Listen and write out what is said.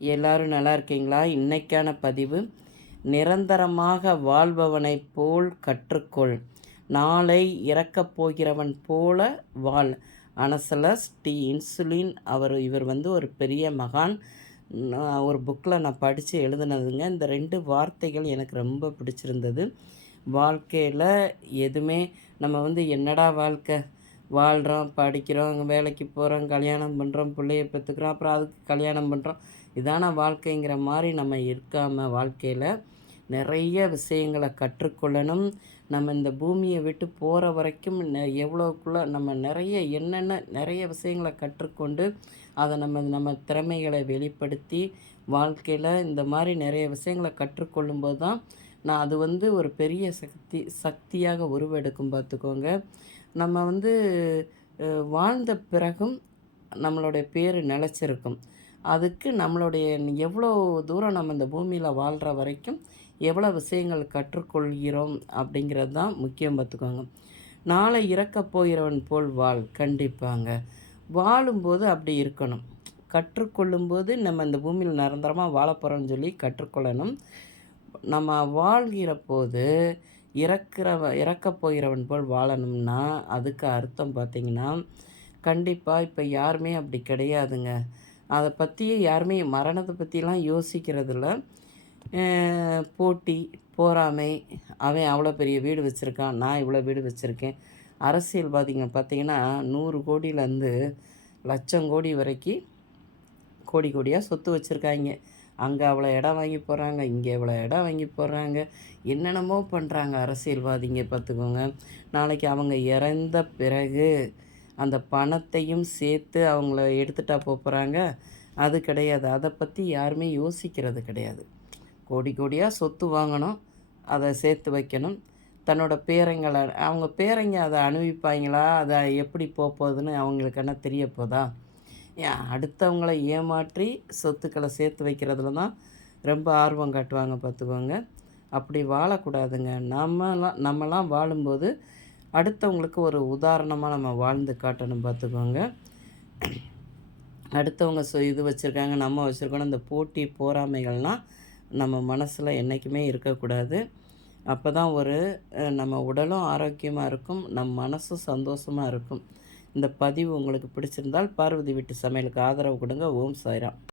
எல்லாரும் நல்லா இருக்கீங்களா? இன்னைக்கான பதிவு, நிரந்தரமாக வாழ்பவனைப் போல் கற்றுக்கொள், நாளை இறக்கப் போகிறவன் போல வாழ். அனசலஸ் டி இன்சுலின் இவர் ஒரு பெரிய மகான். ஒரு புக்கில் நான் படித்து எழுதுனதுங்க. இந்த 2 வார்த்தைகள் எனக்கு ரொம்ப பிடிச்சிருந்தது. வாழ்க்கையில் எதுவுமே நம்ம என்னடா வாழ்க்கை, வாழ்கிறோம், படிக்கிறோம், வேலைக்கு போகிறோம், கல்யாணம் பண்ணுறோம், பிள்ளைய பெற்றுக்கிறோம், அப்புறம் அதுக்கு கல்யாணம் பண்ணுறோம், இதான வாழ்க்கைங்கிற மாதிரி நம்ம இருக்காமல் வாழ்க்கையில் நிறைய விஷயங்களை கற்றுக்கொள்ளணும். நம்ம இந்த பூமியை விட்டு போகிற வரைக்கும் எவ்வளோக்குள்ளே நம்ம நிறைய விஷயங்களை கற்றுக்கொண்டு அதை நம்ம திறமைகளை வெளிப்படுத்தி வாழ்க்கையில் இந்த மாதிரி நிறைய விஷயங்களை கற்றுக்கொள்ளும்போது தான் நான் அது ஒரு பெரிய சக்தியாக உருவெடுக்கும் பார்த்துக்கோங்க. நம்ம வாழ்ந்த பிறகும் நம்மளுடைய பேர் நிலச்சிருக்கும். அதுக்கு நம்மளுடைய எவ்வளோ தூரம் நம்ம இந்த பூமியில் வாழ்கிற வரைக்கும் எவ்வளோ விஷயங்கள் கற்றுக்கொள்கிறோம் அப்படிங்கிறது தான் முக்கியம் பார்த்துக்கோங்க. நாளை இறக்கப் போகிறவன் போல் வாழ். கண்டிப்பாங்க. வாழும்போது அப்படி இருக்கணும். கற்றுக்கொள்ளும்போது நம்ம இந்த பூமியில் நிரந்தரமாக வாழ போகிறோம்னு சொல்லி கற்றுக்கொள்ளணும். நம்ம வாழ்கிற போது இறக்கப் போகிறவன் போல் வாழணும்னா அதுக்கு அர்த்தம் பார்த்திங்கன்னா, கண்டிப்பாக இப்போ யாருமே அப்படி கிடையாதுங்க. அதை பற்றியே யாருமே மரணத்தை பற்றிலாம் யோசிக்கிறதில்ல. போட்டி, பொறாமை, அவன் அவ்வளோ பெரிய வீடு வச்சுருக்கான், நான் இவ்வளோ வீடு வச்சுருக்கேன். அரசியல்வாதிங்க பார்த்திங்கன்னா 100 கோடியிலேருந்து லட்சம் கோடி வரைக்கும் கோடி கோடியாக சொத்து வச்சுருக்காங்க. அங்கே அவ்வளோ இடம் வாங்கி போகிறாங்க, இங்கே இவ்வளோ இடம் வாங்கி போடுறாங்க, என்னென்னமோ பண்ணுறாங்க அரசியல்வாதிங்க பார்த்துக்கோங்க. நாளைக்கு அவங்க இறந்த பிறகு அந்த பணத்தையும் சேர்த்து அவங்கள எடுத்துட்டா போகிறாங்க. அது கிடையாது. அதை பற்றி யாருமே யோசிக்கிறது கிடையாது. கோடி கோடியாக சொத்து வாங்கணும், அதை சேர்த்து வைக்கணும். தன்னோட பேரங்களை அவங்க பேரங்க அதை அனுபவிப்பாங்களா, அதை எப்படி போகுதுன்னு அவங்களுக்கு என்ன தெரிய போதா? அடுத்தவங்களை ஏமாற்றி சொத்துக்களை சேர்த்து வைக்கிறதுல தான் ரொம்ப ஆர்வம் காட்டுவாங்க பார்த்துக்கோங்க. அப்படி வாழக்கூடாதுங்க. நம்மலாம் வாழும்போது அடுத்தவங்களுக்கு ஒரு உதாரணமாக நம்ம வாழ்ந்து காட்டணும் பார்த்துக்கோங்க. அடுத்தவங்க இது வச்சுருக்காங்க, நம்ம வச்சுருக்கோன்னு இந்த போட்டி பொறாமைகள்லாம் நம்ம மனசில் என்றைக்குமே இருக்கக்கூடாது. அப்போ தான் நம்ம உடலும் ஆரோக்கியமாக இருக்கும், நம் மனசும் சந்தோஷமாக இருக்கும். இந்த பதிவு உங்களுக்கு பிடிச்சிருந்தால் பார்வதி வீட்டு சமையலுக்கு ஆதரவு கொடுங்க. ஓம் சாய்ராம்.